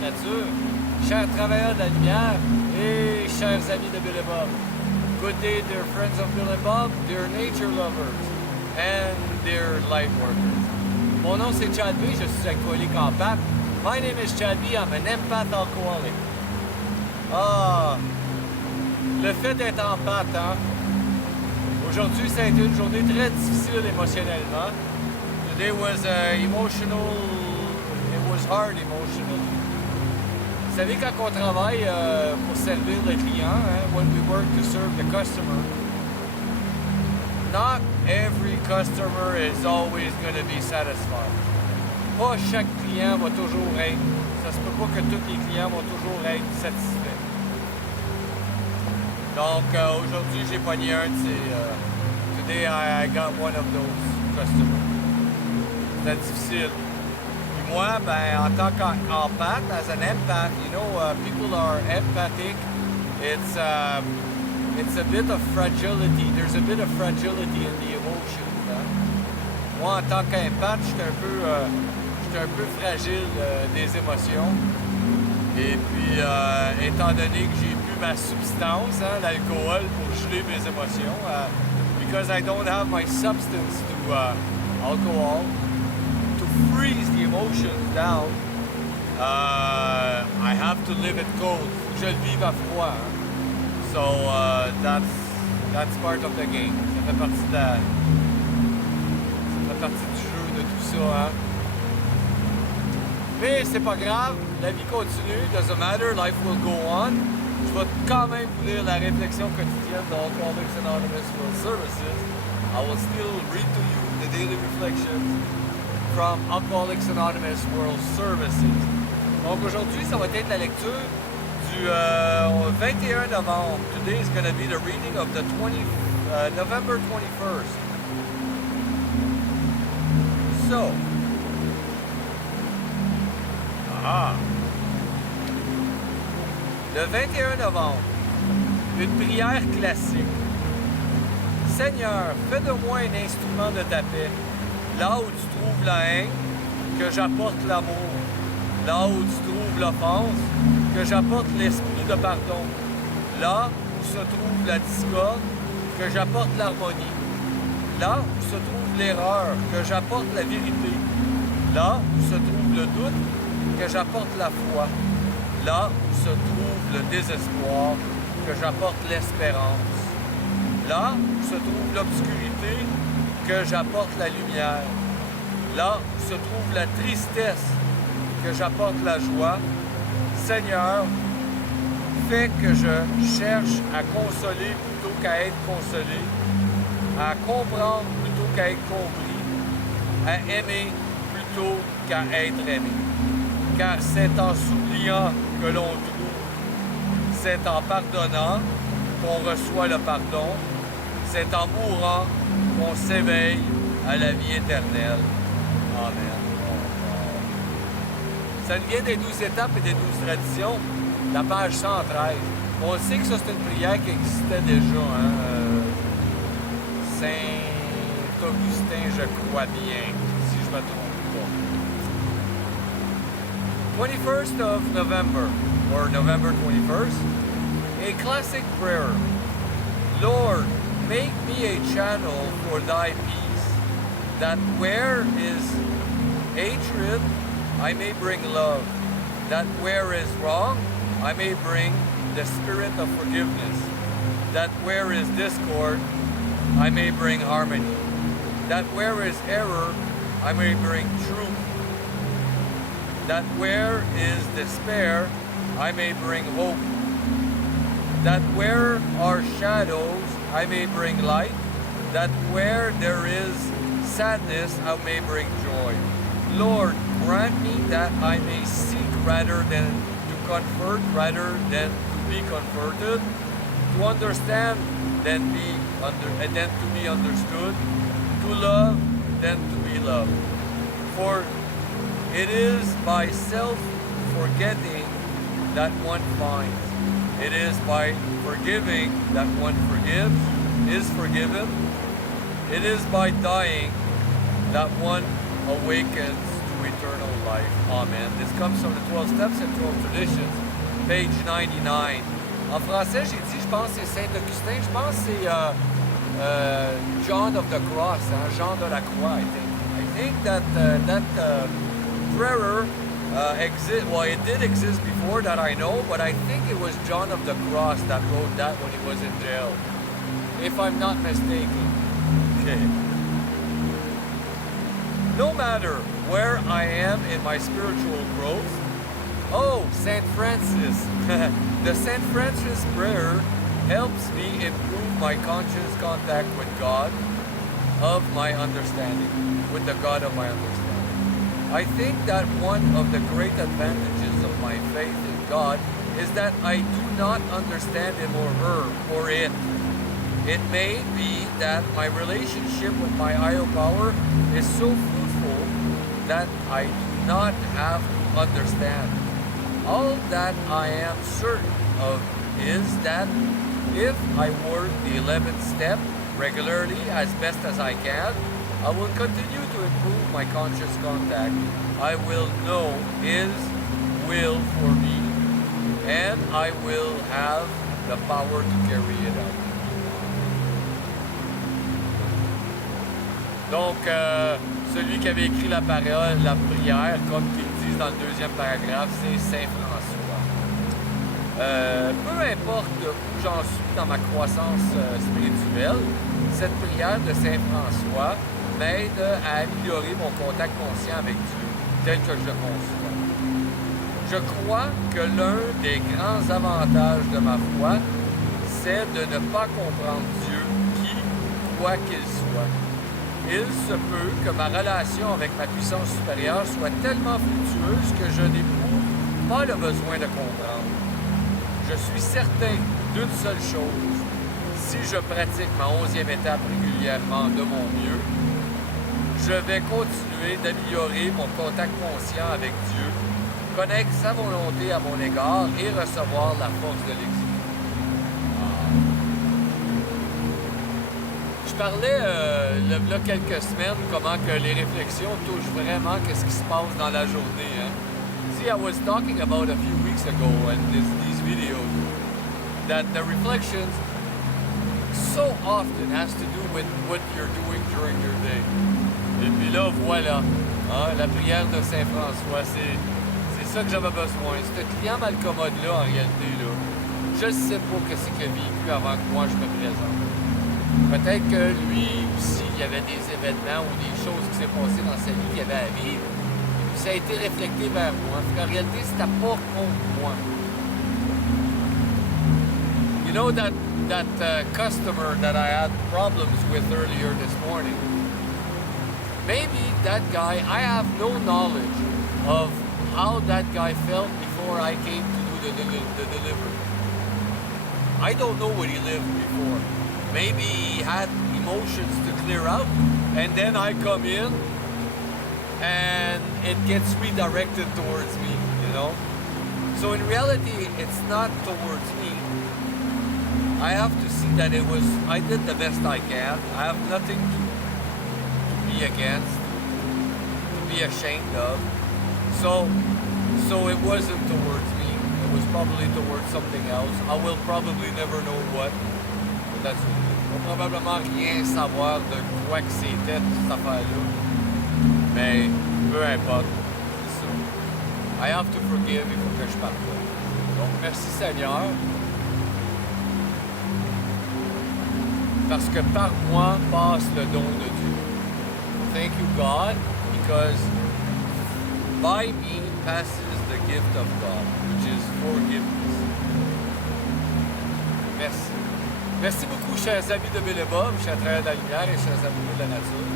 nature, chers travailleurs de la lumière et chers amis de Bill et Bob. Good day, dear friends of Bill and Bob, dear nature lovers and dear light workers. Mon nom c'est Chad B, je suis alcoolique en pâte. My name is Chad B, I'm an empath alcoholic. Ah, le fait d'être en pâte, hein? Aujourd'hui, ça a été une journée très difficile émotionnellement. Today was emotional, it was hard emotionally. Vous savez, quand on travaille pour servir le client, hein, when we work to serve the customer, not every customer is always going to be satisfied. Pas chaque client va toujours être, ça se peut pas que tous les clients vont toujours être satisfaits. Donc aujourd'hui, j'ai pogné un de ces... today I got one of those customers. C'était difficile. Puis moi, ben, en tant qu'empath, as an empath, you know, people are empathic. It's a bit of fragility. There's a bit of fragility in the emotions. Hein? Moi, en tant qu'empath, je suis un peu fragile des émotions. Et puis, étant donné que j'ai plus ma substance, hein, l'alcool, pour geler mes émotions, because I don't have my substance to alcohol, to freeze the emotions down, I have to live it cold. Faut que je le vive à froid. Hein? So that's part of the game. Ça fait partie du jeu de tout ça. Hein? Mais c'est pas grave, la vie continue. Doesn't matter, life will go on. Je vais quand même vous lire la réflexion quotidienne de Alcooliques Anonymes World Services. I will still read to you the daily reflections from Alcooliques Anonymous World Services. Donc aujourd'hui, ça va être la lecture du 21 novembre. Today is going to be the reading of the November 21st. So, le 21 novembre, une prière classique. Seigneur, fais de moi un instrument de ta paix. Là où tu trouves la haine, que j'apporte l'amour. Là où tu trouves l'offense, que j'apporte l'esprit de pardon. Là où se trouve la discorde, que j'apporte l'harmonie. Là où se trouve l'erreur, que j'apporte la vérité. Là où se trouve le doute, que j'apporte la foi. Là où se trouve le désespoir, que j'apporte l'espérance. Là où se trouve l'obscurité, que j'apporte la lumière. Là où se trouve la tristesse, que j'apporte la joie. Seigneur, fais que je cherche à consoler plutôt qu'à être consolé, à comprendre plutôt qu'à être compris, à aimer plutôt qu'à être aimé. Car c'est en s'oubliant que l'on trouve, c'est en pardonnant qu'on reçoit le pardon, c'est en mourant qu'on s'éveille à la vie éternelle. Amen. Ça vient des 12 étapes et des 12 traditions, la page 113. On sait que ça, c'est une prière qui existait déjà. Hein? Saint-Augustin, je crois bien, si je ne me trompe pas. 21st of November, or November 21st, a classic prayer. Lord, make me a channel for thy peace, that where is hatred, I may bring love, that where is wrong, I may bring the spirit of forgiveness, that where is discord, I may bring harmony, that where is error, I may bring truth, that where is despair, I may bring hope, that where are shadows, I may bring light, that where there is sadness, I may bring joy. Lord, grant me that I may seek rather than to comfort, rather than to be comforted, to understand than to be understood, to love than to be loved. For it is by self-forgetting that one finds. It is by forgiving that one is forgiven. It is by dying that one awakens to eternal life. Amen. This comes from the 12 Steps and 12 Traditions, page 99. En français, j'ai dit, je pense que c'est Saint-Augustin, je pense que c'est John of the Cross, hein, Jean de la Croix, I think that prayer exists, well, it did exist before that I know, but I think it was John of the Cross that wrote that when he was in jail, if I'm not mistaken. Okay. No matter where I am in my spiritual growth, oh, St. Francis, the St. Francis prayer helps me improve my conscious contact with God of my understanding, with the God of my understanding. I think that one of the great advantages of my faith in God is that I do not understand him or her or it. It may be that my relationship with my higher power is so fruitful that I do not have to understand. All that I am certain of is that if I work the 11th step regularly as best as I can, I will continue to improve my conscious contact. I will know his will for me, and I will have the power to carry it out. Donc, celui qui avait écrit la parole, la prière, comme qu'ils disent dans le deuxième paragraphe, c'est Saint François. Peu importe où j'en suis dans ma croissance spirituelle, cette prière de Saint François m'aide à améliorer mon contact conscient avec Dieu, tel que je le conçois. Je crois que l'un des grands avantages de ma foi, c'est de ne pas comprendre Dieu, qui, quoi qu'il soit. Il se peut que ma relation avec ma puissance supérieure soit tellement fructueuse que je n'éprouve pas le besoin de comprendre. Je suis certain d'une seule chose: si je pratique ma 11e étape régulièrement de mon mieux, je vais continuer d'améliorer mon contact conscient avec Dieu, connaître sa volonté à mon égard et recevoir la force de l'exécuter. Je parlais il y a quelques semaines comment que les réflexions touchent vraiment qu'est-ce qui se passe dans la journée. Hein? See, I was talking about a few weeks ago in these videos that the reflections so often has to do with what you're doing during your day. Et puis là, voilà, hein, la prière de Saint François, c'est ça que j'avais besoin. Ce client malcommode-là, en réalité, là, je ne sais pas ce qu'il a vécu avant que moi je me présente. Peut-être que lui aussi, il y avait des événements ou des choses qui s'est passées dans sa vie qu'il avait à vivre. Puis ça a été réfléchté vers moi. En réalité, c'était pas contre moi. You know that customer that I had problems with earlier this morning? Maybe that guy, I have no knowledge of how that guy felt before I came to do the delivery. I don't know what he lived before. Maybe he had emotions to clear out, and then I come in, and it gets redirected towards me, you know? So in reality, it's not towards me. I have to see that I did the best I can. I have nothing to be against, to be ashamed of. So it wasn't towards me. It was probably towards something else. I will probably never know what. But that's on va probablement rien savoir de quoi que c'était cette affaire-là. Mais peu importe, c'est ça. I have to forgive, il faut que je pardonne. Donc merci Seigneur. Parce que par moi passe le don de Dieu. Thank you God, because by me passes the gift of God, which is forgiveness. Merci. Merci beaucoup, chers amis de Bill et Bob, chers travailleurs de la lumière et chers amis de la nature.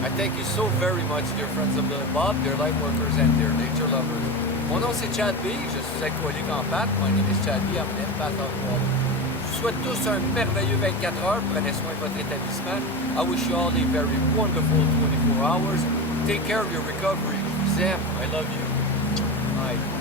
I thank you so very much, dear friends of Bill and Bob, dear light workers and dear nature lovers. Mon nom c'est Chad B, je suis alcoolique en pâte. My name is Chad B, I'm an empath alcoholic. Je vous souhaite tous un merveilleux 24 heures. Prenez soin de votre établissement. I wish you all a very wonderful 24 hours. Take care of your recovery. Je vous aime. I love you. Bye.